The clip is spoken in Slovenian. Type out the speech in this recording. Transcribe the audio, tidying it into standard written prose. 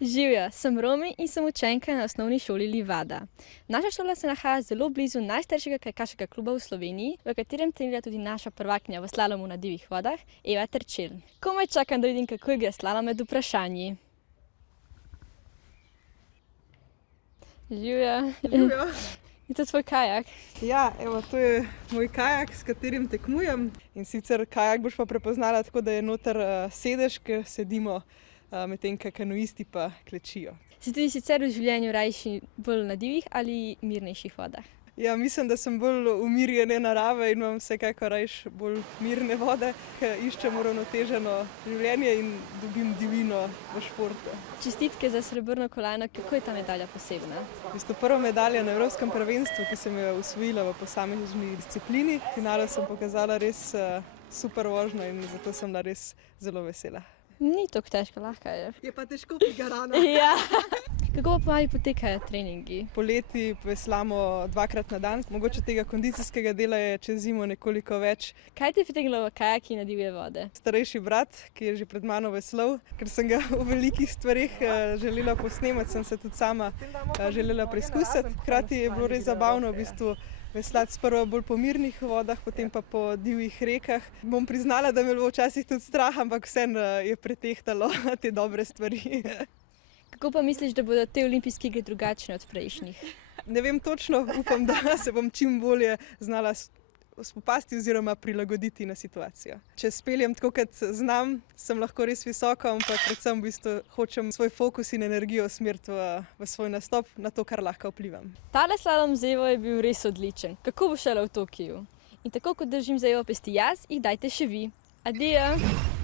Živjo, sem Romi in sem učenka na osnovni šoli Livada. Naša šola se nahaja zelo blizu najstarejšega kajakaškega kluba v Sloveniji, v katerem trenira tudi naša prvakinja v slalomu na divjih vodah, Eva Terčelj. Komaj čakam, da vidim, kako igra slalom med vprašanji. Živjo. Živjo. Je to tvoj kajak? Ja, evo, to je moj kajak, s katerim tekmujem. In sicer kajak boš pa prepoznala tako, da je noter sedež, ker sedimo, medtem ko kanuisti pa klečijo. Si tudi sicer v življenju rajši bolj na divjih ali mirnejših vodah? Ja, mislim, da sem bolj umirjene narave in imam vsekakor rajši bolj mirne vode, ker iščem uravnoteženo življenje in dobim divjino v športu. Čestitke za srebrno kolajno, kako je ta medalja posebna? V bistvu prva medalja na Evropskem prvenstvu, ki sem jo osvojila v posamezni disciplini. V finalu sem pokazala res super vožnjo in zato sem bila res zelo vesela. Ni tako težko, lahko je. Je pa težko prigarano. Ja. Kako pa pomali potekajo treningi? Poleti veslamo 2-krat na dan, mogoče tega kondicijskega dela je čez zimo nekoliko več. Kaj te je pritegnilo v kajaki na divje vode? Starejši brat, ki je že pred mano veslal, ker sem ga v velikih stvarih želela posnemati, sem se tudi sama želela preizkusiti. Hkrati je bilo res zabavno v bistvu veslati sprva bolj po mirnih vodah, potem pa po divjih rekah. Bom priznala, da me je bilo včasih tudi strah, ampak vseeno je pretehtalo te dobre stvari. Kako pa misliš, da bodo te olimpijske igre drugačne od prejšnjih? Ne vem točno, upam, da se bom čim bolje znala spopasti oziroma prilagoditi na situacijo. Če speljem tako, kot znam, sem lahko res visoko, ampak predvsem v bistvu hočem svoj fokus in energijo usmeriti v svoj nastop, na to, kar lahko vplivam. Tale slalom z Evo je bil res odličen. Kako bo šele v Tokiu? In tako kot držim za Evo pesti jaz, jih dajte še vi. Adijo!